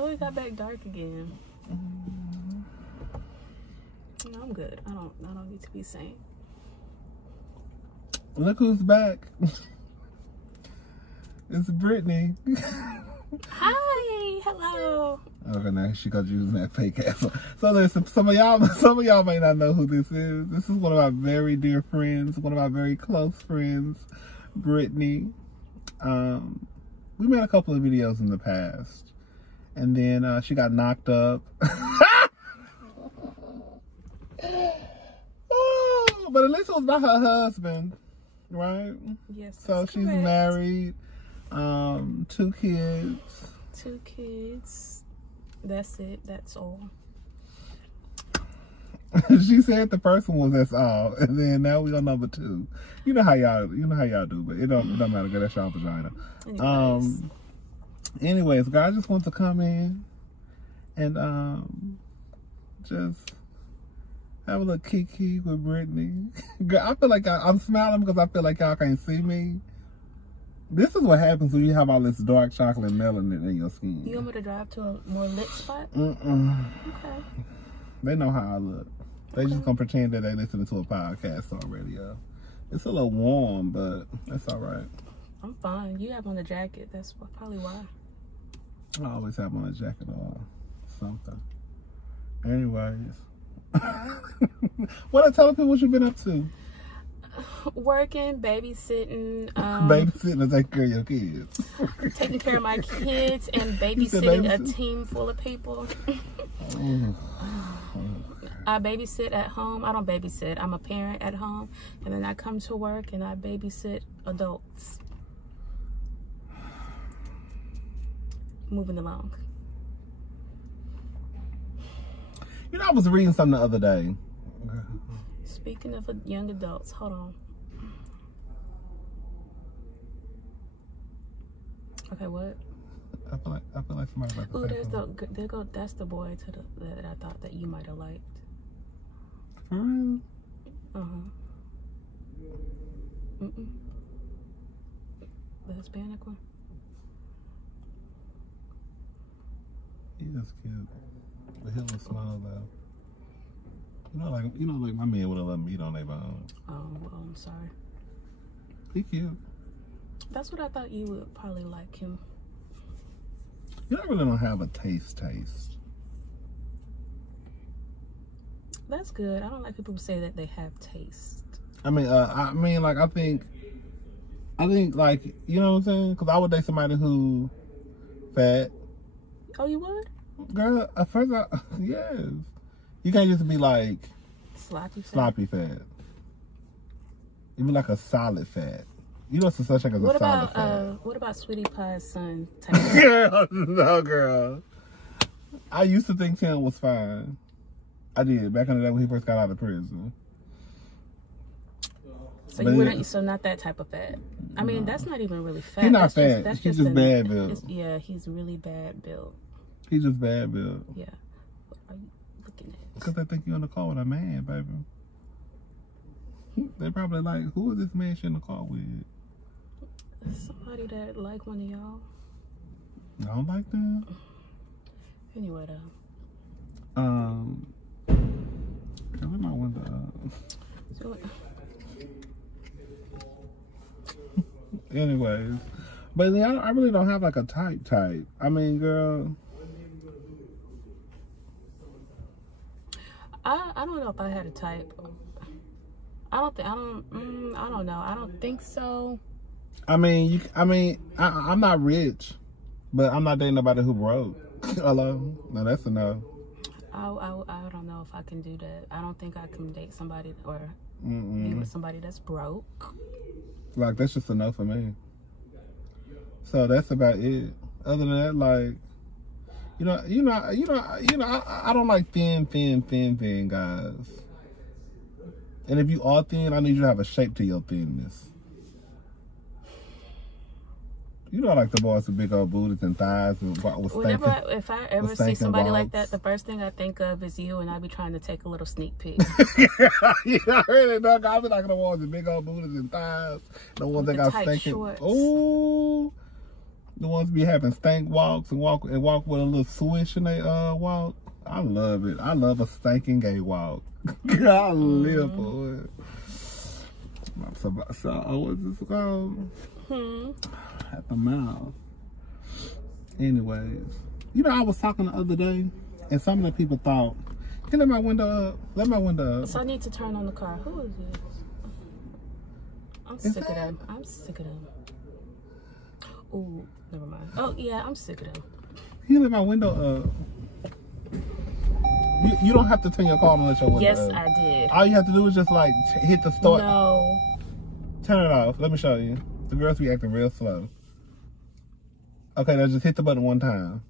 Oh, it got back dark again. No, I'm good. I don't need to be sane. Look who's back. It's Brittany. Hi, hello. Okay, now she got using that fake ass. So listen, some of y'all may not know who this is. This is one of our very dear friends, one of our very close friends, Brittany. We made a couple of videos in the past, and then she got knocked up. Oh, but at least it was not her husband, right? Yes. So she's correct. married, 2 kids. 2 kids. That's it. That's all. She said the first one was that's all, and then now we on number 2. You know how y'all do, but it don't matter. Girl, that's y'all vagina. Anyways, guys, I just want to come in and just have a little kiki with Brittany. Girl, I feel like I'm smiling because I feel like y'all can't see me. This is what happens when you have all this dark chocolate melanin in your skin. You want me to drive to a more lit spot? Mm-mm. Okay. They know how I look. They just gonna pretend that they listening to a podcast on radio. It's a little warm, but that's all right. I'm fine. You have on a jacket. That's probably why. I always have on a jacket or something. Anyways. What I tell people what you've been up to? Working, babysitting. Babysitting and taking care of your kids. Taking care of my kids and babysitting a team full of people. I babysit at home. I don't babysit. I'm a parent at home. And then I come to work and I babysit adults. Moving along. You know, I was reading something the other day. Speaking of young adults, hold on. Okay, what? I feel like somebody about to Ooh, say something. that's the boy that I thought that you might have liked. For real? The Hispanic one. He just cute. But he looks small though. You know, like my man would have let me eat on their bone. Oh, well, I'm sorry. He cute. That's what I thought you would probably like him. You know, I really don't have a taste. That's good. I don't like people who say that they have taste. I mean, like I think, like, you know what I'm saying? Because I would date somebody who fat. Oh, you would? Girl, at first, yes. You can't just be like sloppy fat. You be like a solid fat. You know, it's such like as a solid fat. What about Sweetie Pie's son? Girl, no, girl. I used to think Tim was fine. I did back in the day when he first got out of prison. So you wouldn't, so not that type of fat. I mean, that's not even really fat. He's not fat. He's just bad built. Yeah, he's really bad built. He's just bad built. Yeah. What are you looking at? Because they think you're in the car with a man, baby. They probably like, who is this man she in the car with? Somebody that like one of y'all. I don't like that. Anyway, though. Let my window up. So, anyways, but I really don't have like a type. I mean, girl. I don't know if I had a type. I don't know. I don't think so. I mean, I'm not rich, but I'm not dating nobody who broke. Hello? No, that's a no. I don't know if I can do that. I don't think I can date somebody or be with somebody that's broke. Like, that's just a no for me. So that's about it. Other than that, like, I don't like thin guys. And if you are thin, I need you to have a shape to your thinness. You know, like the boys with big old booties and thighs and if I ever see somebody like that, the first thing I think of is you, and I be trying to take a little sneak peek. Yeah, really, dog. I be like the ones with big old booties and thighs, the ones that got stinking. Shorts. Oh, The ones be having stank walks and walk with a little swish in they walk. I love it. I love a stinking gay walk. I live for it. So what's this called? At the mouth. Anyways, you know, I was talking the other day, and some of the people thought, "Can let my window up? Let my window up." So I need to turn on the car. Who is this? I'm sick of them. I'm sick of them. Ooh, never mind. Oh yeah, I'm sick of them. Can you let my window up? You don't have to turn your car on and let your window up. Yes, I did. All you have to do is just like hit the start. No. Turn it off. Let me show you. The girls be acting real slow. Okay, now just hit the button one time.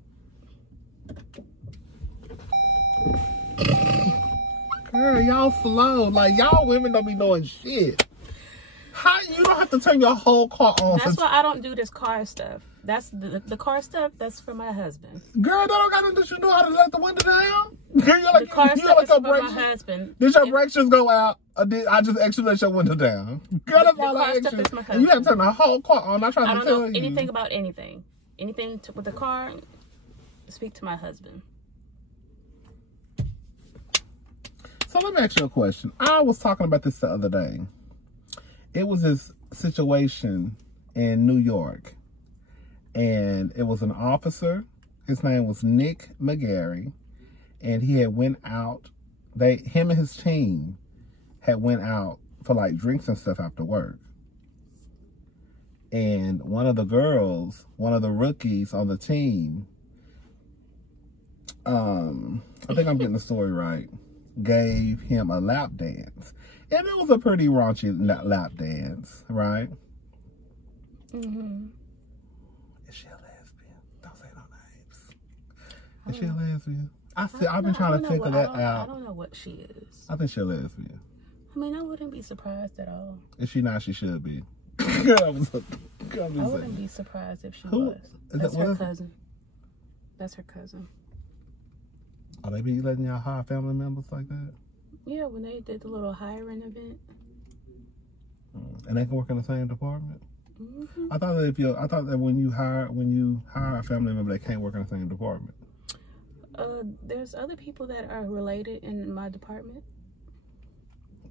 Girl, y'all slow. Like, y'all women don't be doing shit. How you don't have to turn your whole car on? That's why I don't do this car stuff. That's the car stuff. That's for my husband. Girl, that don't got nothing. You know how to let the window down. Girl, you're like, the car stuff like is for my husband. Did your brakes just go out? Or did I just actually let your window down? Girl, that's all I asked you. And you have to turn the whole car on. I'm trying to tell you. I don't know anything about anything. Anything with the car. Speak to my husband. So let me ask you a question. I was talking about this the other day. It was this situation in New York, and it was an officer. His name was Nick McGarry, and he had went out. Him and his team had went out for like drinks and stuff after work. And one of the girls, one of the rookies on the team, I think I'm getting the story right, gave him a lap dance. And it was a pretty raunchy lap dance, right? Mm-hmm. Is she a lesbian? Don't say no names. Is she a lesbian? I've been trying to figure that out. I don't know what she is. I think she's a lesbian. I mean, I wouldn't be surprised at all. If she not, she should be. I wouldn't be surprised if she was. That's her cousin. That's her cousin. Oh, they be letting y'all hire family members like that? Yeah, when they did the little hiring event. And they can work in the same department? Mm-hmm. I thought that when you hire a family member, they can't work in the same department. There's other people that are related in my department.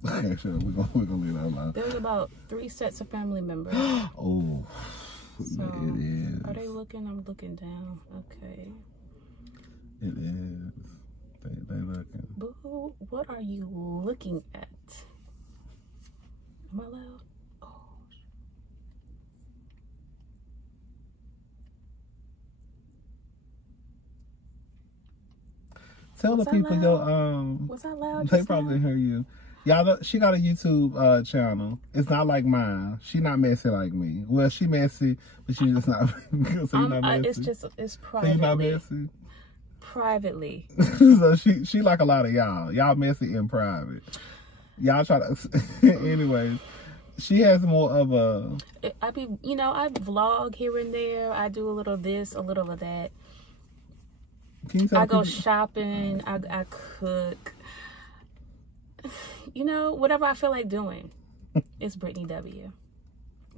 Okay, sure. We're gonna leave that alone. There's about 3 sets of family members. Oh, so, it is. Are they looking? I'm looking down. Okay. It is. They looking. Boo, what are you looking at? Am I loud? Oh. Tell the people was I loud? They probably hear you. Y'all, she got a YouTube channel. It's not like mine. She not messy like me. Well, she messy, but she just not. So you're not messy. It's privately. So you're not messy. Privately. So she like a lot of y'all. Y'all messy in private. Y'all try to. Anyways, she has more of a. I vlog here and there. I do a little of this, a little of that. Can you tell I go shopping. I cook. Whatever I feel like doing. It's Brittany W.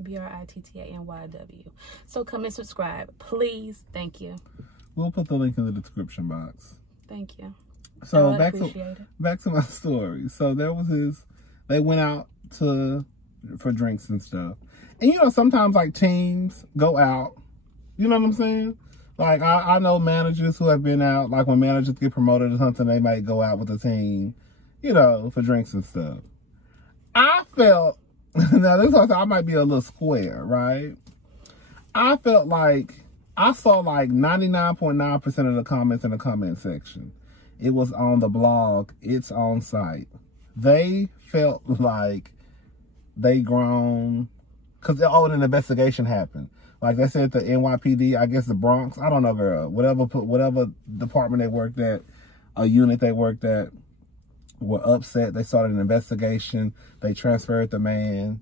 BRITTANYW. So come and subscribe, please. Thank you. We'll put the link in the description box. Thank you. So back to my story. So there was they went out for drinks and stuff. And sometimes like teams go out. You know what I'm saying? Like I know managers who have been out, like when managers get promoted or something, they might go out with the team, for drinks and stuff. I felt, now this also, I might be a little square, right? I felt like, I saw like 99.9% of the comments in the comment section. It was on the blog, it's on site. They felt like they grown, because an investigation happened. Like they said, the NYPD, I guess the Bronx, I don't know, girl, whatever department they worked at, a unit they worked at, were upset. They started an investigation. They transferred the man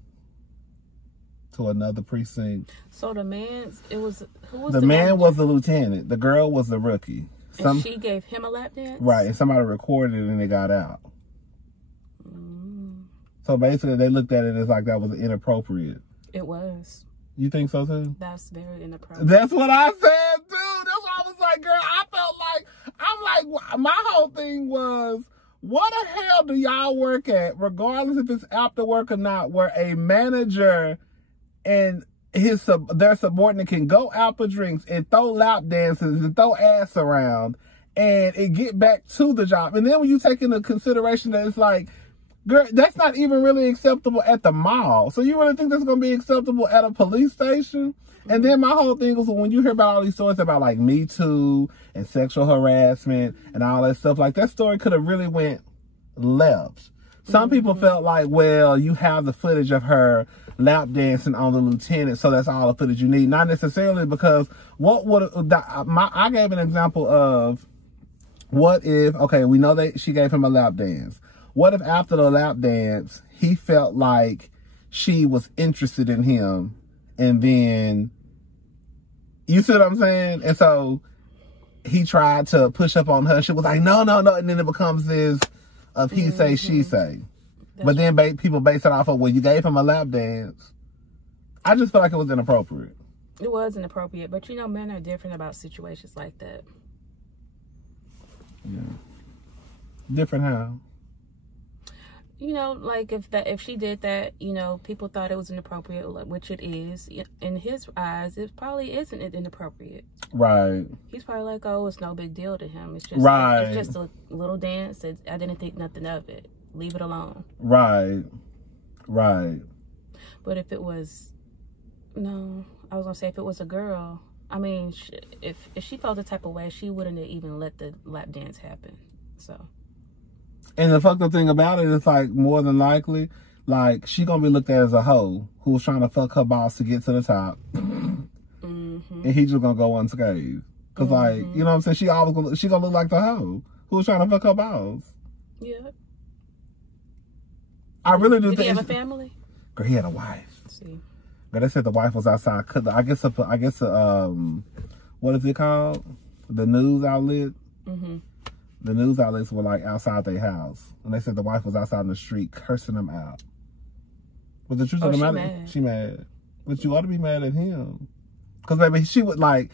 to another precinct. So the man, who was the man was the lieutenant. The girl was the rookie. And she gave him a lap dance? Right, and somebody recorded it and it got out. So basically they looked at it as like that was inappropriate. It was. You think so too? That's very inappropriate. That's what I said too. That's why I was like, girl, I felt like, I'm like, my whole thing was, what the hell do y'all work at, regardless if it's after work or not, where a manager and their subordinate can go out for drinks and throw lap dances and throw ass around and it get back to the job. And then when you take into consideration that it's like, girl, that's not even really acceptable at the mall. So you really think that's going to be acceptable at a police station? And then my whole thing was, when you hear about all these stories about like Me Too and sexual harassment and all that stuff, like that story could have really went left. Some people felt like, well, you have the footage of her lap dancing on the lieutenant, so that's all the footage you need. Not necessarily, because what would I gave an example of, what if, okay, we know that she gave him a lap dance. What if after the lap dance, he felt like she was interested in him, and then, you see what I'm saying? And so he tried to push up on her. She was like, no, no, no. And then it becomes this of he say, she say. But then people base it off of, well, you gave him a lap dance. I just feel like it was inappropriate. It was inappropriate, but you know, men are different about situations like that. Yeah. Different how? You know, like if she did that, you know, people thought it was inappropriate, which it is. In his eyes, it probably isn't inappropriate. Right. He's probably like, oh, it's no big deal to him. It's just right. It's just a little dance. I didn't think nothing of it. Leave it alone. Right. Right. But if it was, no, I was gonna say if it was a girl, I mean, if she felt the type of way, she wouldn't have even let the lap dance happen. So. And the fucked up thing about it is, like, more than likely, like, she gonna be looked at as a hoe who's trying to fuck her boss to get to the top. And he just gonna go unscathed. Cause like, you know what I'm saying? She gonna look like the hoe who's trying to fuck her boss. Yeah. I really do think. Did he have a family? Girl, he had a wife. Let's see. Girl, they said the wife was outside. I guess what is it called? The news outlet. The news outlets were like outside their house, and they said the wife was outside in the street cursing them out. But the truth of the matter, she mad. But you ought to be mad at him, because baby, the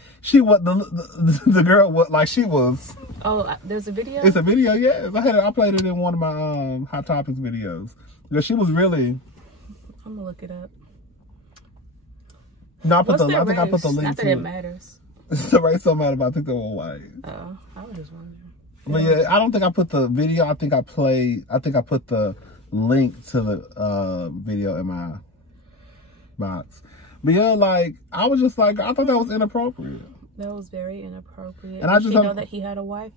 girl would like she was. Oh, there's a video. It's a video, yes. I played it in one of my Hot Topics videos. Because she was really. I'm gonna look it up. No, I think I put the link. Not that it matters. The race don't matter, but I think they were white. Oh, I was just wondering. But yeah, I don't think I put the video. I think I put the link to the video in my box. But yeah, like, I was just like, I thought that was inappropriate. That was very inappropriate. And I just know that he had a wife?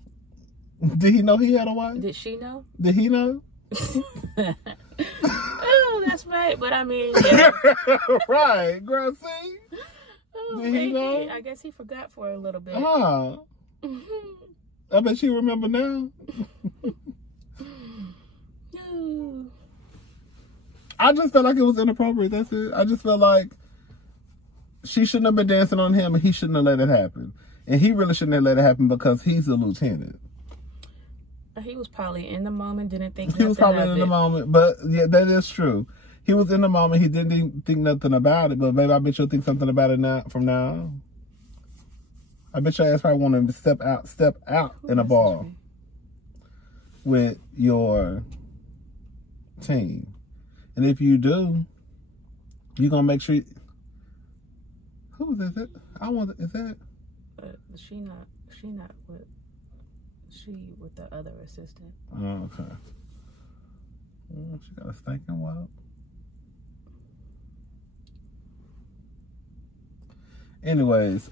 Did he know he had a wife? Did she know? Did he know? Oh, that's right. But I mean, yeah. Right, girl, see? Oh, did he know? I guess he forgot for a little bit. Huh. I bet she remember now. I just felt like it was inappropriate. That's it. I just felt like she shouldn't have been dancing on him, and he shouldn't have let it happen. And he really shouldn't have let it happen because he's a lieutenant. He was probably in the moment, didn't think nothing. He was probably in the moment, but yeah, that is true. He was in the moment. He didn't think nothing about it, but baby, I bet you'll think something about it now. From now on. I bet your ass probably want to step out in a bar with your team. And if you do, you're going to make sure who is it? Is that? She with the other assistant. Oh, okay. Oh, she got a stinking wild. Anyways,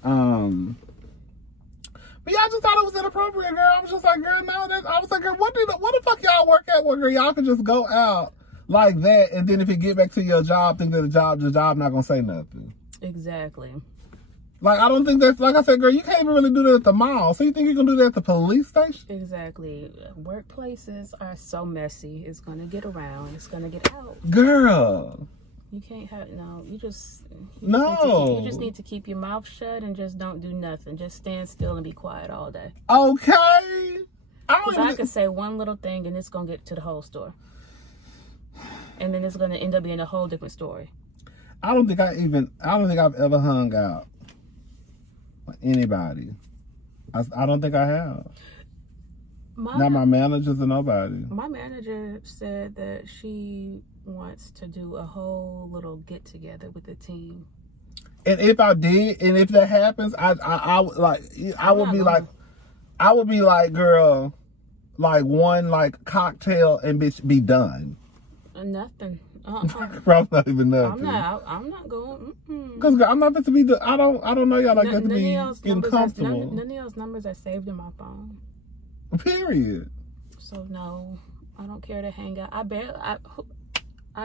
but yeah, I just thought it was inappropriate, girl. I was just like, girl, no, I was like, girl, what the fuck y'all work at? Well, girl, y'all can just go out like that, and then if you get back to your job, think that the job not gonna say nothing. Exactly. Like, I don't think that's, like I said, girl, you can't even really do that at the mall. So you think you can do that at the police station? Exactly. Workplaces are so messy. It's gonna get around. It's gonna get out. Girl. You can't have, you just need to keep your mouth shut and just don't do nothing. Just stand still and be quiet all day. Okay. I could say one little thing and it's going to get to the whole story. And then it's going to end up being a whole different story. I don't think I've ever hung out with anybody. I don't think I have. Not my managers or nobody. My manager said that she wants to do a whole little get together with the team. And if I did, and if that happens, I would be like, girl, like one like cocktail and bitch be done. Nothing. Probably not even nothing. I'm not going. Cause I'm not meant to be I don't know y'all like that to be getting comfortable. None of y'all's numbers are saved in my phone. Period. So no, I don't care to hang out. I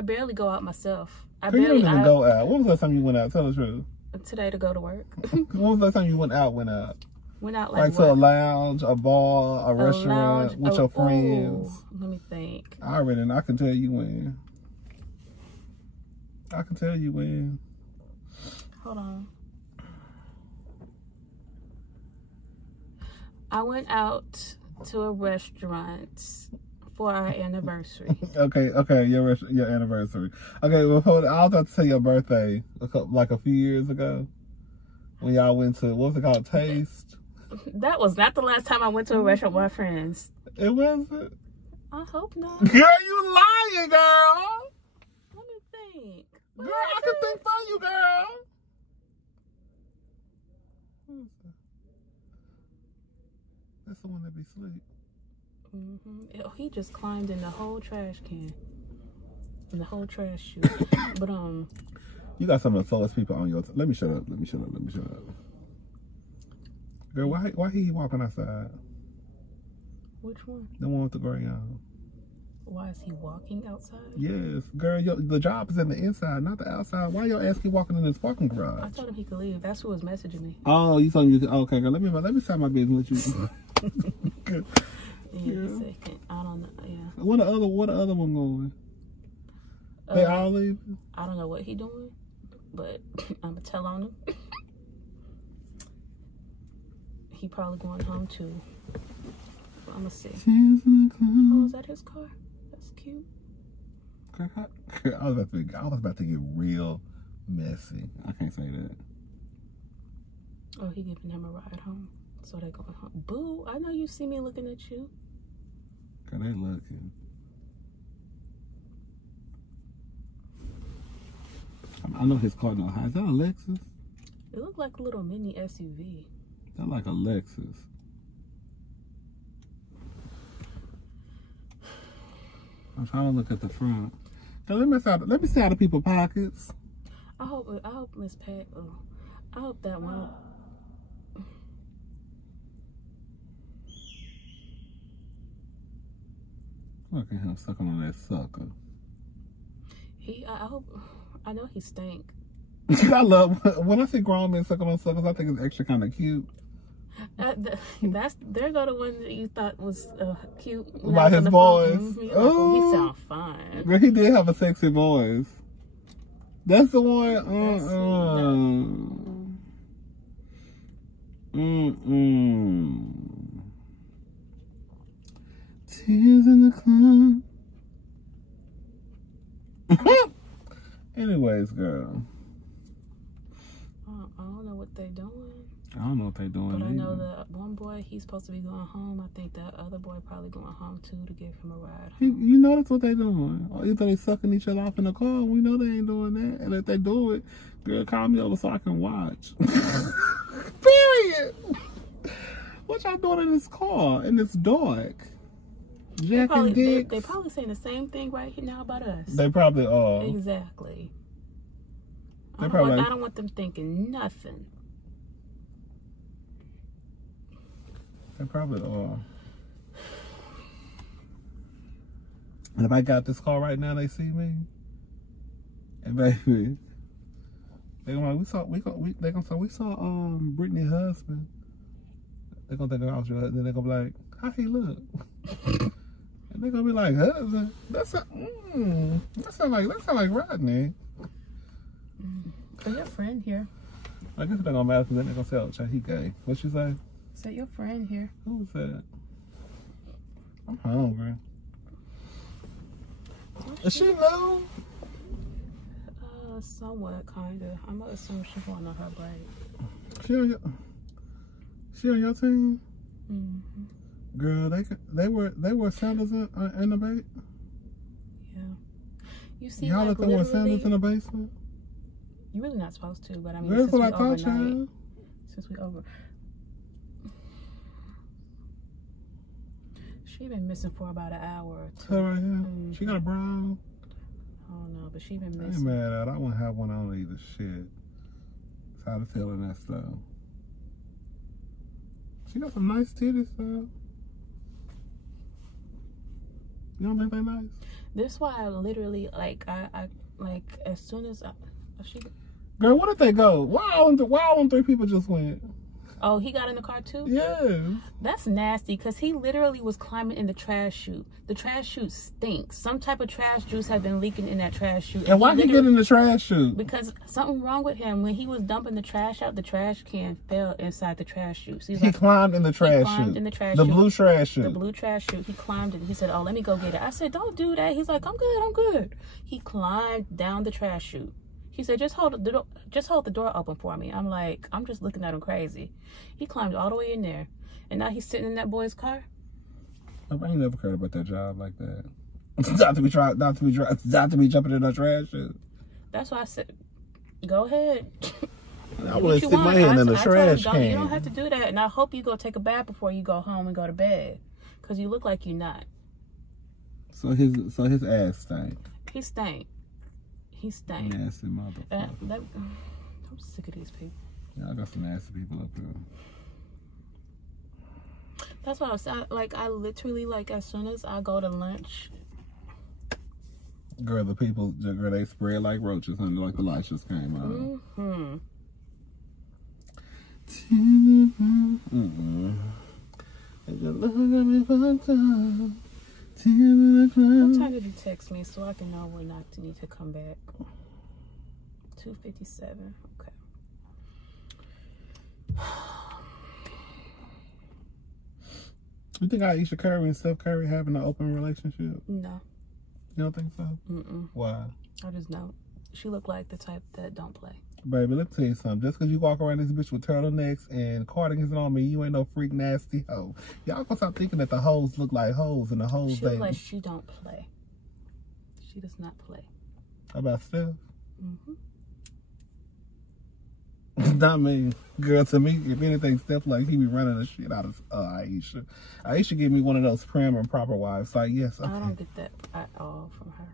barely go out myself. You don't even go out. When was the last time you went out? Tell the truth. Today to go to work. When was the last time you went out? Went out like what? To a lounge, a bar, a restaurant with your friends. Let me think. I already know. I can tell you when. Hold on. I went out to a restaurant for our anniversary. Okay, your anniversary. Okay, well, hold on. I was about to say your birthday like a few years ago when y'all went to, what was it called, Taste? That was not the last time I went to a restaurant with my friends. It wasn't? I hope not. Girl, you lying, girl. Let me think. Girl, I can think for you, girl. That's the one that be asleep. He just climbed in the whole trash can. In the whole trash chute. But you got some of the slowest people on your let me shut up. Girl, why he walking outside? Which one? The one with the gray on. Why is he walking outside? Yes, girl, the job is in the inside, not the outside. Why your ass keep walking in this parking garage? I told him he could leave. That's who was messaging me. Oh, you told me okay, girl, let me start my business with you. Yeah, a second. I don't know. Yeah. What the other one going? They all leaving? I don't know what he doing, but I'ma tell on him. He probably going home too. So I'ma see. Oh, is that his car? That's cute. I was about to get real messy. I can't say that. Oh, he giving him a ride home. So they going home. Boo, I know you see me looking at you. Girl, they looking. I know his car no high. Is that a Lexus? It looked like a little mini SUV. That's like a Lexus. I'm trying to look at the front. Now, let me see how the people pockets. I hope Miss Pat. I hope that one. Look at him sucking on that sucker. I know he stank. I love when I see grown men sucking on suckers. I think it's extra kind of cute. There go the one that you thought was cute. Like his voice. Oh, he sound fine. Girl, he did have a sexy voice. That's the one. Tears in the club. Anyways, girl. I don't know what they doing. I don't know what they doing. But I know that one boy, he's supposed to be going home. I think that other boy probably going home too to give him a ride home. You know that's what they doing. Or either they sucking each other off in the car. We know they ain't doing that. And if they do it, girl, call me over so I can watch. Period. What y'all doing in this car? And it's dark. Jack and Dick. They probably saying the same thing right here now about us. They probably are. Exactly. I don't want them thinking nothing. They probably are. And if I got this car right now, they see me. And baby, they gonna like, we saw Brittany's husband. They gonna think I was your husband. Then they gonna be like, how he look? And they gonna be like, husband? That sound like Rodney. Is your friend here? I guess it don't matter because then they're gonna say, oh, he gay. What you say? Is that your friend here? Who said? I'm hungry. Is she new? Somewhat, kinda. I'm gonna assume she's going on her break. She on your team? Mm-hmm. Girl, they wear sandals in the bait. Yeah. You see, y'all like, let them wear sandals in the basement? You're really not supposed to, but I mean, That's since what I thought, y'all. Since we over. She been missing for about an hour or two. Her right here. Mm-hmm. She got a brown. I don't know, but she been I missing. ain't mad at it. I wouldn't have one on either. Shit. Tired of feeling that stuff. She got some nice titties, though. You don't think they nice? This why I literally, like, I like, as soon as Girl, where did they go? Why all them three people just went? Oh, he got in the car too? Yeah. That's nasty, because he literally was climbing in the trash chute. The trash chute stinks. Some type of trash juice had been leaking in that trash chute. And why he get in the trash chute? Because something wrong with him. When he was dumping the trash out, the trash can fell inside the trash chute. So he climbed in the trash chute. The blue trash chute. The blue trash chute. He climbed it. He said, oh, let me go get it. I said, don't do that. He's like, I'm good. He climbed down the trash chute. He said, just hold the door open for me. I'm like, I'm just looking at him crazy. He climbed all the way in there. And now he's sitting in that boy's car. I ain't never cared about that job like that. not to be jumping in the trash chute. That's why I said, go ahead. I wouldn't stick my hand in the trash can. You don't have to do that. And I hope you go take a bath before you go home and go to bed. Because you look like you're not. So his ass stank. He stank. He stank. Nasty motherfucker. I'm sick of these people. Yeah, I got some nasty people up here. That's what I was like. I literally, like, as soon as I go to lunch. Girl, they spread like roaches, honey, like the lights just came on. Mm-hmm. What time did you text me so I can know when I need to come back? 2:57. Okay. You think Aisha Curry and Steph Curry having an open relationship? No. You don't think so? Mm-mm. Why? I just know. She look like the type that don't play. Baby, let me tell you something. Just because you walk around this bitch with turtlenecks and cardigans on me, you ain't no freak nasty hoe. Y'all gonna stop thinking that the hoes look like hoes and the hoes she look like she don't play. She does not play. How about Steph? Mm-hmm. Not me. Girl, to me, if anything, Steph, like, he be running the shit out of Aisha. Aisha give me one of those prim and proper wives. Like, yes, okay. I don't get that at all from her.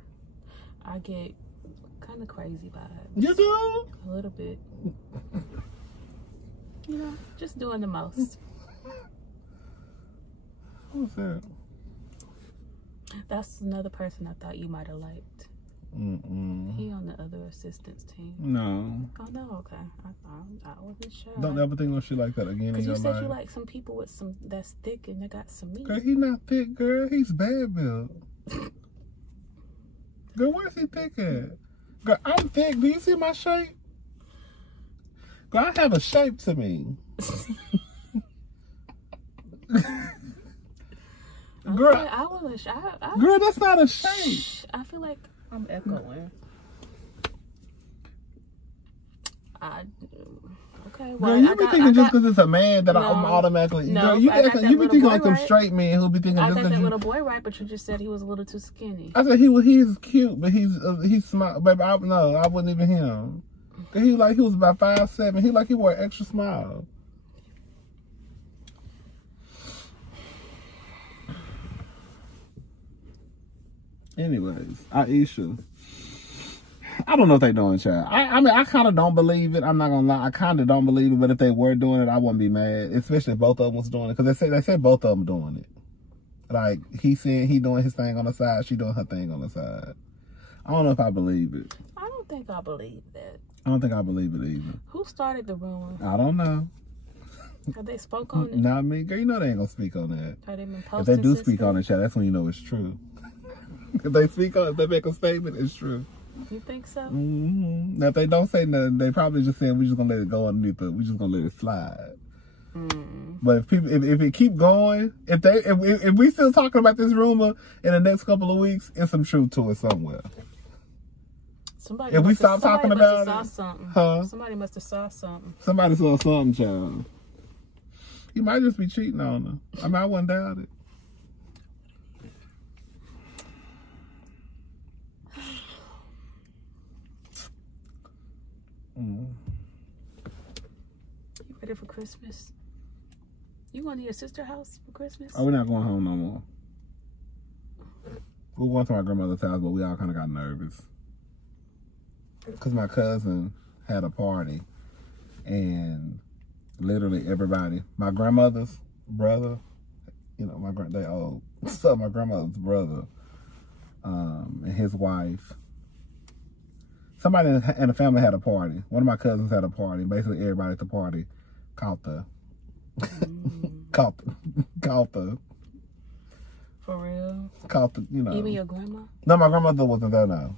I get kind of crazy vibes. You do? A little bit. You know, just doing the most. Who's that? That's another person I thought you might have liked. Mm-mm. He on the other assistants team. No. Oh, no? Okay. I wasn't sure. Don't ever think no shit like that again in your life. Because you said you like some people with some that's thick and they got some meat. Girl, he not thick, girl. He's bad built. Girl, where's he thick at? Girl, I'm thick. Do you see my shape? Girl, I have a shape to me. Girl, okay, girl, that's not a shape. I feel like I'm echoing. Okay, well, girl, you be thinking just because it's a man that I'm automatically. No, girl, you be thinking like some straight men who be thinking. I got that little boy right, but you just said he was a little too skinny. I said he's cute, but he's small. Baby, I wasn't even him. He was about 5'7". He wore extra small. Anyways, Aisha. I don't know what they doing, child. I mean, I kind of don't believe it. I'm not gonna lie. I kind of don't believe it. But if they were doing it, I wouldn't be mad. Especially if both of them was doing it, because they say both of them doing it. Like he said, he doing his thing on the side, she doing her thing on the side. I don't know if I believe it. I don't think I believe that. I don't think I believe it either. Who started the rumor? I don't know. Have they spoke on it? Not me, girl. You know they ain't gonna speak on that. Have they been posting? If they do speak on it, child, that's when you know it's true. If they make a statement, it's true. You think so? Mm-hmm. Now, if they don't say nothing, they probably just saying we just gonna let it go underneath it. We just gonna let it slide. But if it keep going, if we still talking about this rumor in the next couple of weeks, it's some truth to it somewhere. Somebody If we must have- stop talking somebody must about have it, saw something. huh? Somebody must have saw something. Somebody saw something, child. He might just be cheating on her. I mean, I wouldn't doubt it. You ready for Christmas? You gonna need a sister house for Christmas? Oh, we're not going home no more. We were going to my grandmother's house, but we all kind of got nervous. Because my cousin had a party. And literally everybody, my grandmother's brother, you know, they old. So my grandmother's brother and his wife. Somebody in the family had a party. One of my cousins had a party. Basically, everybody at the party caught the, caught the. For real? Caught the, you know. Even your grandma? No, my grandmother wasn't there now.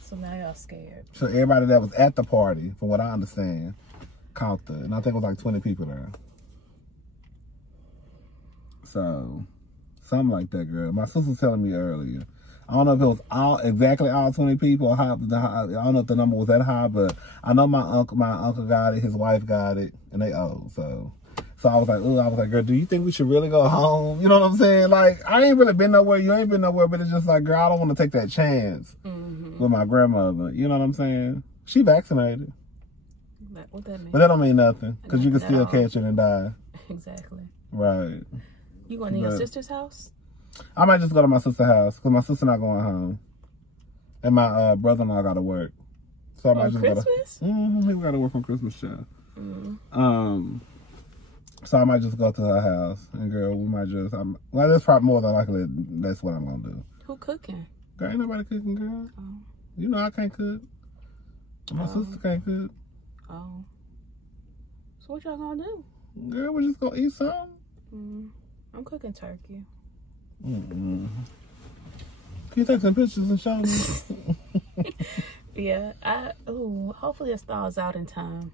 So now y'all scared. So everybody that was at the party, from what I understand, caught the, and I think it was like 20 people there. So, something like that, girl. My sister was telling me earlier. I don't know if it was exactly all 20 people. I don't know if the number was that high, but I know my uncle got it, his wife got it, and they old. So I was like, ooh, girl, do you think we should really go home? You know what I'm saying? Like, I ain't really been nowhere. You ain't been nowhere, but it's just like, girl, I don't want to take that chance with my grandmother. You know what I'm saying? She vaccinated. What that mean? But that don't mean nothing, because you can still catch it and die. Exactly. Right. You going to your sister's house? I might just go to my sister's house, because my sister not going home. And my brother-in-law got to work. So I might just Christmas? go to... He got to work on Christmas, child. So I might just go to her house. And, girl, we might just... well, that's probably more than likely that's what I'm going to do. Who cooking? Girl, ain't nobody cooking, girl. Oh. You know I can't cook. My sister can't cook. Oh. So what y'all going to do? Girl, we just going to eat something. I'm cooking turkey. Can you take some pictures and show me? Yeah, hopefully it thaws out in time.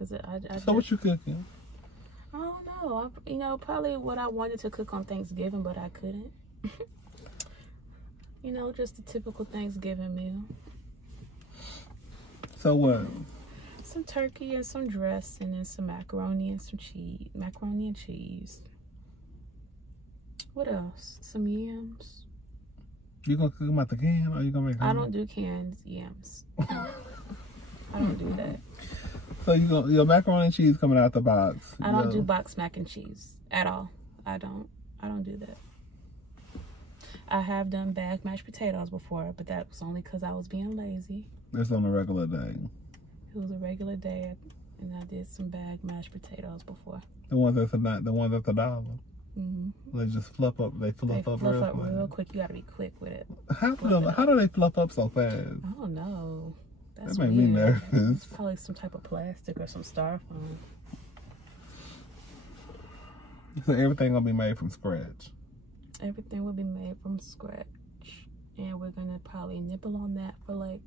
So what you cooking? I don't know. Probably what I wanted to cook on Thanksgiving, but I couldn't. Just the typical Thanksgiving meal. So what? Some turkey and some dressing and some macaroni and some cheese. Macaroni and cheese. What else? Some yams. You gonna cook them out the can, or you gonna make them? I don't do canned yams. I don't do that. So your macaroni and cheese coming out the box. I don't do box mac and cheese at all. I don't do that. I have done bagged mashed potatoes before, but that was only because I was being lazy. That's on a regular day. It was a regular day, and I did some bagged mashed potatoes before. The ones that's a dollar. They just fluff up. They fluff up real quick. You gotta be quick with it. How do they fluff up so fast? I don't know. That's that made me nervous. It's probably some type of plastic or some styrofoam. So everything gonna be made from scratch. Everything will be made from scratch, and we're gonna probably nibble on that for like.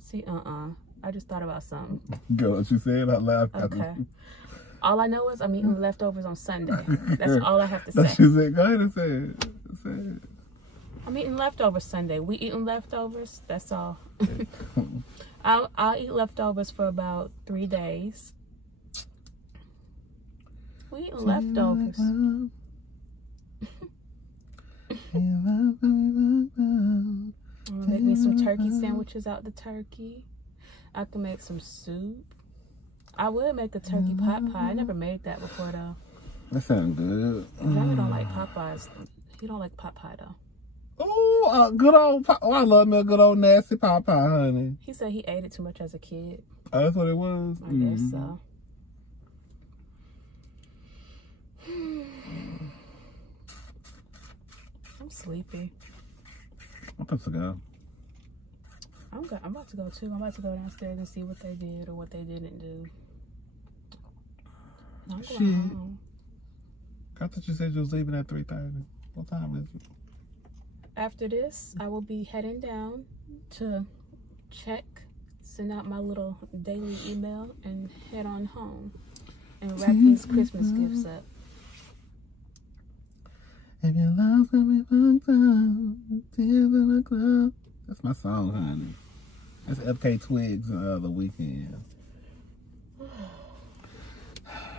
See, I just thought about something. Girl, she said out loud. Okay. All I know is I'm eating leftovers on Sunday. That's all I have to say. She said, go ahead and say it. Say it. I'm eating leftovers Sunday. We eating leftovers. That's all. I'll eat leftovers for about 3 days. We eating leftovers. I'm gonna make me some turkey sandwiches out the turkey. I can make some soup. I would make a turkey pot pie. I never made that before though. That sounds good. Johnny don't like pot pies. He don't like pot pie though. Oh, good old pot. Oh, I love me a good old nasty pot pie, honey. He said he ate it too much as a kid. Oh, that's what it was? I guess so. I'm sleepy. I'm about to go. I'm about to go too. I'm about to go downstairs and see what they did or what they didn't do. I'm going home. I thought you said you was leaving at 3:30. What time is it? After this, I will be heading down to send out my little daily email, and head on home and wrap these Christmas gifts up. If your love's gonna be fucked up, tears in the club, That's my song, honey. That's FK Twigs The Weekend.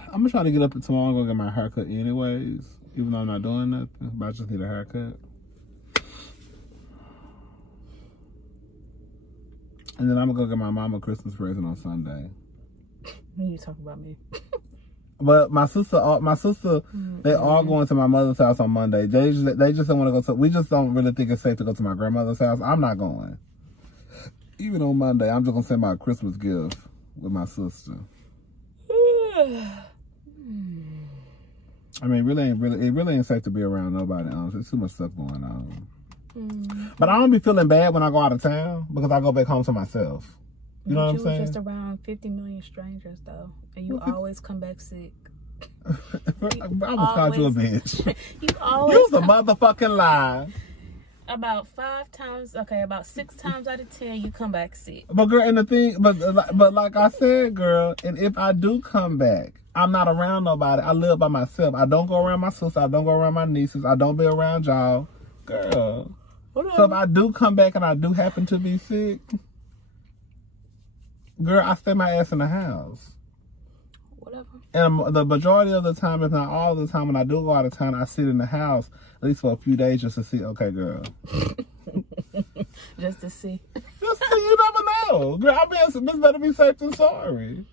I'm gonna try to get up tomorrow and go get my haircut anyways, even though I'm not doing nothing, but I just need a haircut. And then I'm gonna go get my mama a Christmas present on Sunday. You talking about me? But my sister, they all going to my mother's house on Monday. They just don't want to go to. We just don't really think it's safe to go to my grandmother's house. I'm not going. Even on Monday, I'm just gonna send my Christmas gift with my sister. I mean, it really ain't safe to be around nobody else. There's too much stuff going on. But I don't be feeling bad when I go out of town because I go back home to myself. You know what I'm saying? You just around 50 million strangers, though. And you always come back sick. I almost called you a bitch. You always... You was a motherfucking lie. About 5 times, okay, about 6 times out of 10, you come back sick. But girl, and the thing, but like I said, girl, and if I do come back, I'm not around nobody. I live by myself. I don't go around my sister. I don't go around my nieces. I don't be around y'all. Girl. So if I do come back and I do happen to be sick... Girl, I stay my ass in the house. Whatever. And the majority of the time, if not all the time, when I do go out of town, I sit in the house at least for a few days just to see, okay, girl. Just to see. Just to see, you never know. Girl, this better be safe than sorry.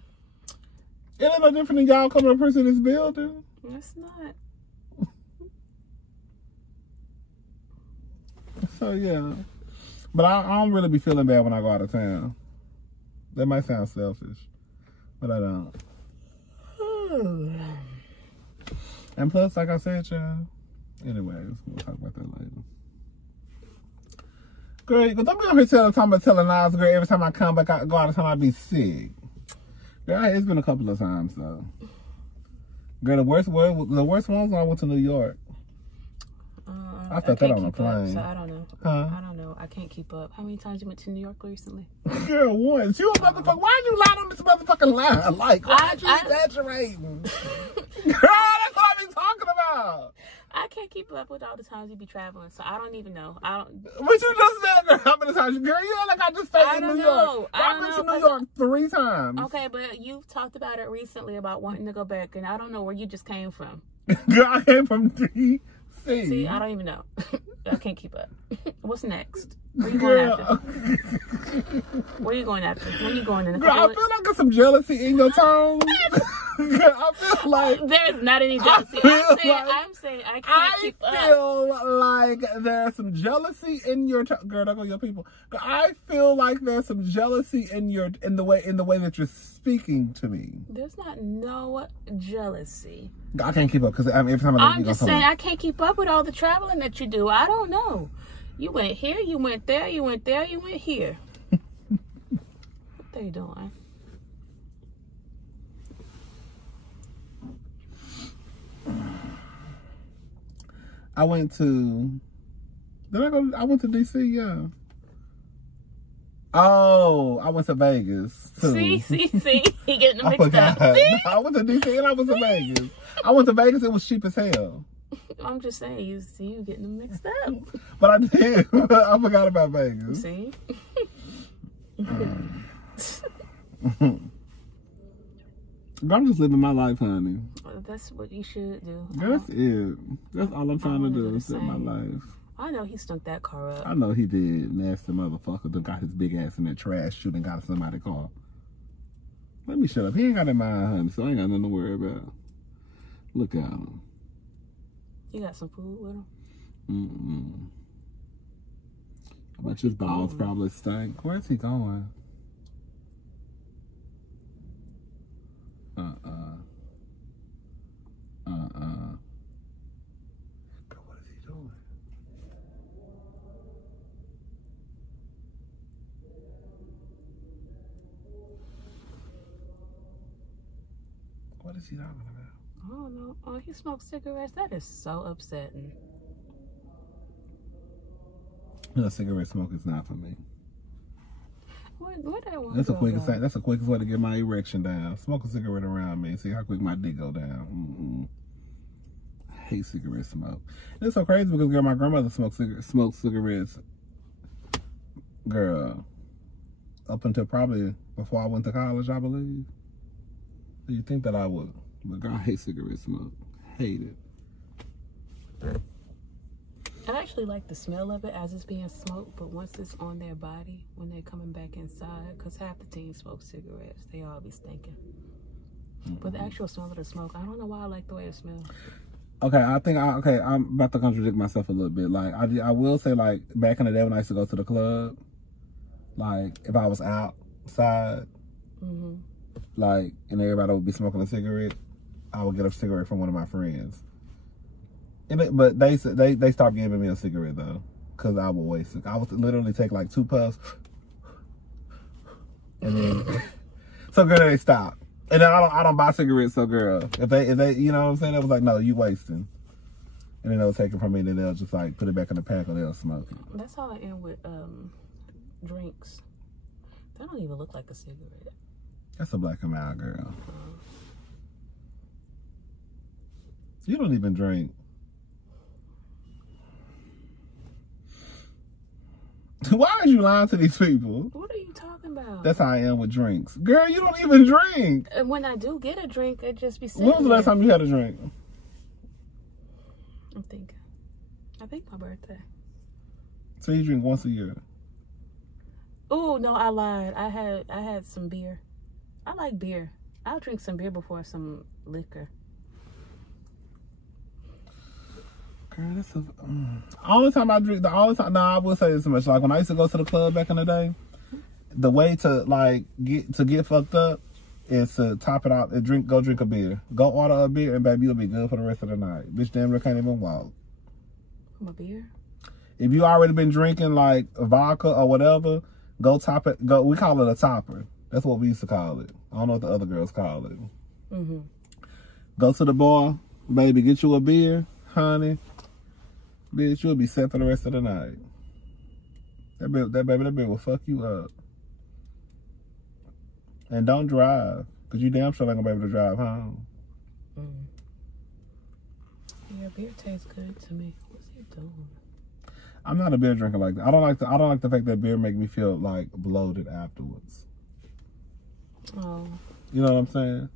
It ain't no different than y'all coming to prison in this building. It's not. So, yeah. But I don't really be feeling bad when I go out of town. That might sound selfish, but I don't. And plus, like I said, y'all. Anyways, we'll talk about that later. Great, but don't be on here telling lies, girl. Every time I come back, I go out of town, I be sick. Girl, it's been a couple of times though. Girl, the worst ones when I went to New York. I felt that on a plane. So I don't know. Huh? I don't know. I can't keep up. How many times you went to New York recently? Girl, once. You a motherfucker. Why you lying on this motherfucking line? Like, why you exaggerating? Girl, that's what I be talking about. I can't keep up with all the times you be traveling, so I don't even know. But you just said, girl, how many times? Girl, you act like I just stayed in New York. I've been to New York 3 times. Okay, but you've talked about it recently about wanting to go back, and I don't know where you just came from. Girl, I came from D.C. See, I don't even know. I can't keep up. What's next? Where you going after? Where you going after? When you going in? Girl, I feel like there's some jealousy in your tone. Girl, I feel like there's not any jealousy. I'm saying I can't keep up. I feel like there's some jealousy in your girl. Don't go your people. Girl, I feel like there's some jealousy in the way that you're speaking to me. There's not no jealousy. I can't keep up because every time I'm just saying I can't keep up with all the traveling that you do. I don't know. You went here, you went there, you went there, you went here. What they doing? I went to DC, yeah. Oh, I went to Vegas too. See, he getting them mixed up. See? I went to DC and I went to Vegas. I went to Vegas, it was cheap as hell. I'm just saying, you getting them mixed up. But I did. I forgot about Vegas. See? I'm just living my life, honey. That's what you should do. That's it. That's all I'm trying to do is live my life. I know he stunk that car up. I know he did. Nasty motherfucker that got his big ass in that trash chute and got somebody's car. Let me shut up. He ain't got that mind, honey, so I ain't got nothing to worry about. Look at him. You got some food with him? Mm-mm. I bet his balls probably stink. Where's he going? Girl, what is he doing? What is he talking about? I don't know. Oh, he smokes cigarettes. That is so upsetting. No, cigarette smoke is not for me. Where that one That's the quickest way to get my erection down. Smoke a cigarette around me and see how quick my dick go down. I hate cigarette smoke. And it's so crazy because girl, my grandmother smoked cigarettes Girl, up until probably before I went to college, I believe. Do you think that I would? But girl, I hate cigarette smoke. Hate it. I actually like the smell of it as it's being smoked, but once it's on their body, when they're coming back inside, because half the teens smoke cigarettes, they all be stinking. But the actual smell of the smoke, I don't know why I like the way it smells. Okay, I'm about to contradict myself a little bit. Like, I will say, like, back in the day when I used to go to the club, like, if I was outside, like, and everybody would be smoking a cigarette, I would get a cigarette from one of my friends. But they stopped giving me a cigarette, though, because I would waste it. I would literally take, like, 2 puffs, and then, so girl, they stopped. And then I don't buy cigarettes, so girl, if they, you know what I'm saying, they was like, no, you wasting. And then they'll take it from me, and then they'll just like put it back in the pack or they'll smoke it. That's how I am with drinks. That don't even look like a cigarette. That's a black and mild, girl. You don't even drink. Why are you lying to these people? What are you talking about? That's how I am with drinks. Girl, you don't even drink. And when I do get a drink, it just be sitting When was the last time you had a drink? I'm thinking. I think my birthday. So you drink once a year? Oh, no, I lied. I had some beer. I like beer. I'll drink some beer before some liquor. Girl, that's only time I drink. I will say this much. Like when I used to go to the club back in the day, the way to like get fucked up is to top it out and go drink a beer. Go order a beer and baby, you'll be good for the rest of the night. Bitch, damn near can't even walk. From a beer? If you already been drinking like vodka or whatever, go top it. We call it a topper. That's what we used to call it. I don't know what the other girls call it. Go to the bar, baby, get you a beer, honey. Bitch, you'll be set for the rest of the night. That beer will fuck you up. And don't drive, because you damn sure ain't gonna be able to drive home. Yeah, beer tastes good to me. What's he doing? I'm not a beer drinker like that. I don't like the fact that beer make me feel like bloated afterwards. Oh. You know what I'm saying?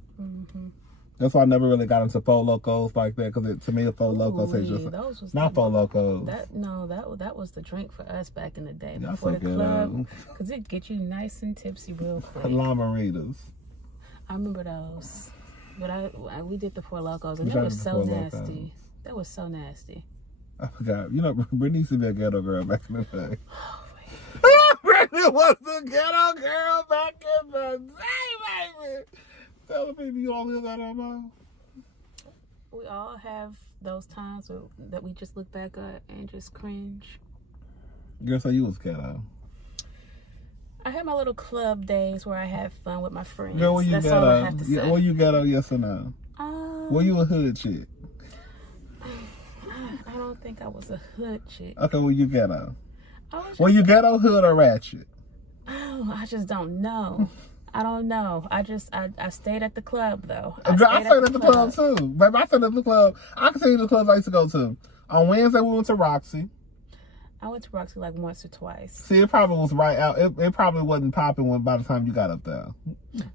That's why I never really got into Four Locos like that, because to me, a Four Locos tastes just not Four Locos. That was the drink for us back in the day Yeah, before the club, because it get you nice and tipsy real quick. La Maritas. I remember those, but we did the Four Locos, and that was so nasty. That was so nasty. I forgot. You know, Brittany used to be a ghetto girl back in the day. Brittany was the ghetto girl back in the day, baby. Tell the people you don't live that no more. We all have those times that we just look back at and just cringe. Girl, so you was ghetto. I had my little club days where I had fun with my friends. Girl, were you That's ghetto? all I have to say. Were you ghetto, yes or no? Were you a hood chick? I don't think I was a hood chick. Okay, were you ghetto? Were you ghetto, hood, or ratchet? Oh, I just don't know. I don't know. I stayed at the club though. I stayed at the club too. Baby, I stayed at the club. I can tell you the clubs I used to go to. On Wednesday, we went to Roxy. I went to Roxy like once or twice. See, it probably was right out. It probably wasn't popping by the time you got up there.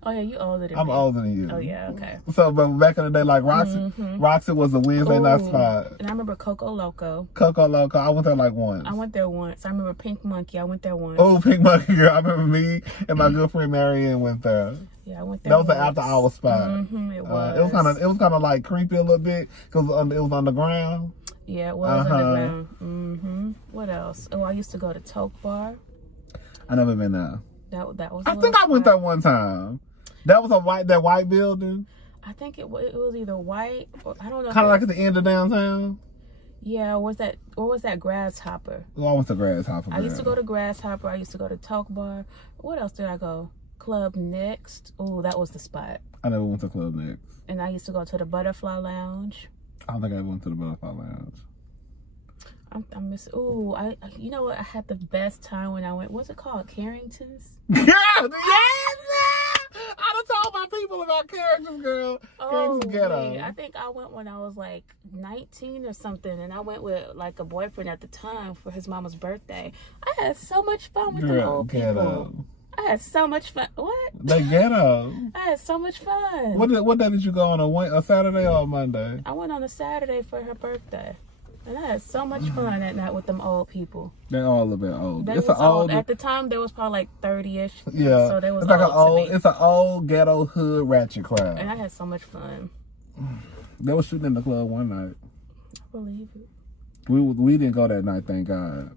Oh yeah, you older than me. I'm older than you. Oh yeah, okay. So, but back in the day, like Roxy was a Wednesday night spot. And I remember Coco Loco. I went there like once. I went there once. I remember Pink Monkey. I went there once. Oh, Pink Monkey, girl. I remember me and my good friend Marianne went there. Yeah, I went there. That was an after hour spot. It was. It was kind of like creepy a little bit because it was underground. Yeah, it was underground. What else? Oh, I used to go to Toke Bar. I never been there. That was. I think I went there one time. That was that white building. I think it was either white or I don't know. Kind of like at the end of downtown. Yeah, was that Grasshopper? Oh, I went to Grasshopper. I used to go to Grasshopper. I used to go to Toke Bar. What else did I go? Club Next. Oh, that was the spot. I never went to Club Next. And I used to go to the Butterfly Lounge. I don't think I went to the Butterfly Lounge. I'm missing. Ooh, you know what? I had the best time when I went. What's it called? Carrington's. Girl, yes! I done told my people about Carrington's, girl. Oh, Carrington's ghetto. I think I went when I was like 19 or something, and I went with like a boyfriend at the time for his mama's birthday. I had so much fun with the old people. I had so much fun. What? They ghetto. I had so much fun. What day did you go on? A Saturday or a Monday? I went on a Saturday for her birthday. And I had so much fun that night with them old people. They're all a bit old. It's an old. At the time, there was probably like 30-ish. Yeah. So they was it's like old. It's an old ghetto hood ratchet crowd. And I had so much fun. They were shooting in the club one night. I believe it. We didn't go that night, thank God.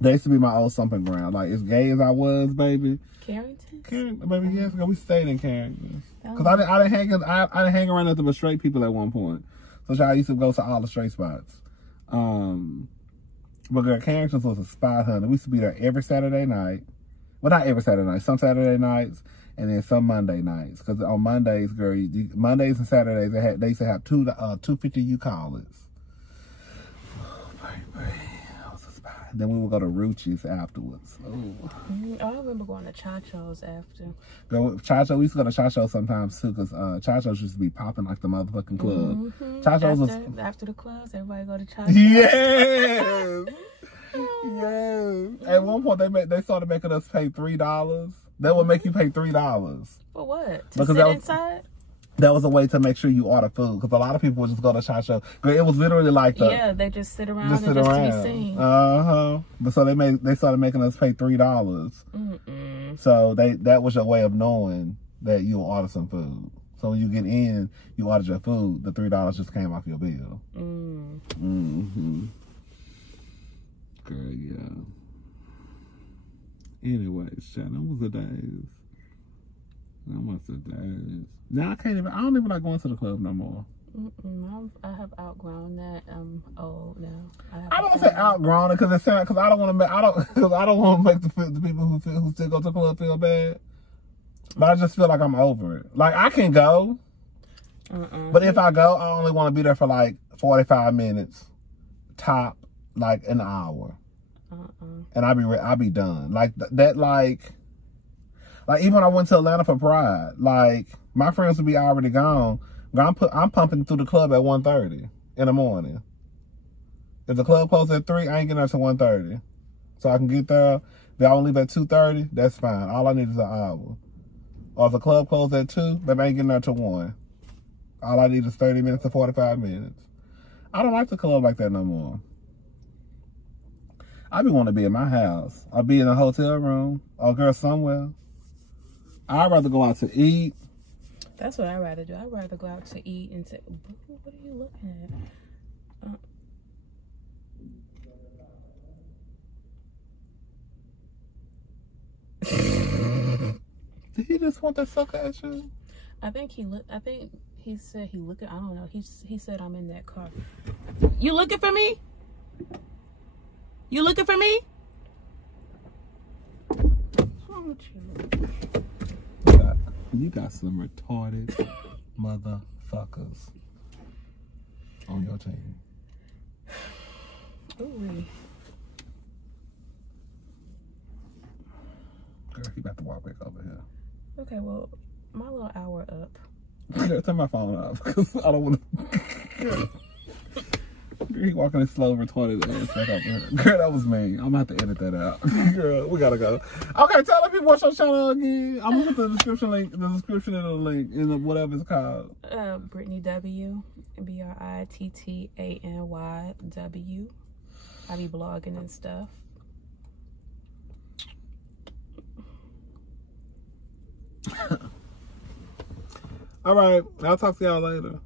They used to be my old stomping ground. Like, as gay as I was, baby. Carrington? Baby, yes. We stayed in Carrington. Because I didn't hang around nothing but straight people at one point. So I used to go to all the straight spots. But girl, Carrington's was a spot, honey. We used to be there every Saturday night. Well, not every Saturday night. Some Saturday nights and then some Monday nights. Because on Mondays, girl, Mondays and Saturdays, they used to have 250U callers. Oh, baby. That was a spot. Then we would go to Ruchi's afterwards. Oh. I remember going to Chacho's after. Girl, Chacho, we used to go to Chacho sometimes too, because Chacho's used to be popping like the motherfucking club. Chacho's after the clubs, everybody go to Chacho. Yes! Yes. At one point, they started making us pay $3. They would make you pay $3. For what? To sit inside? That was a way to make sure you order food, because a lot of people would just go to Chacho. It was literally like yeah, they just sit around just to be seen. But so they started making us pay $3. So that was your way of knowing that you'll order some food. So when you get in, you ordered your food. The $3 just came off your bill. Girl, yeah. Anyways, Shannon, was the days. That was the days. Now I don't even like going to the club no more. I have outgrown that. I'm old now. I don't say outgrown it because I don't want to make the people who still go to the club feel bad. But I just feel like I'm over it. Like I can go, but if I go, I only want to be there for like 45 minutes, top like an hour, and I'll be done. Like that, like even when I went to Atlanta for Pride, like my friends would be already gone. I'm pumping through the club at 1:30 in the morning. If the club closes at 3, I ain't getting there till 1:30. So I can get there. If I only leave at 2:30, that's fine. All I need is an hour. Or if the club closes at 2, then I ain't getting there till 1. All I need is 30 minutes to 45 minutes. I don't like the club like that no more. I be wanting to be in my house. I'll be in a hotel room or girl somewhere. I'd rather go out to eat. That's what I'd rather do. I'd rather go out to eat and say, what are you looking at? Did he just want to suck at you? I think he said he looking. I don't know. He said I'm in that car. You looking for me? You looking for me? What's wrong with you? You got some retarded motherfuckers on your team. Ooh. Girl, he about to walk back over here. Okay, well, my little hour up. Girl, turn my phone off, because I don't want to... Girl, he walking his slow, retarded ass back over here. Girl, that was me. I'm going to have to edit that out. Girl, we got to go. Okay, tell the people what's your channel again. I'm going to put the description link, in the link, in whatever it's called. Brittany W. BRITTANYW. I be blogging and stuff. All right. I'll talk to y'all later.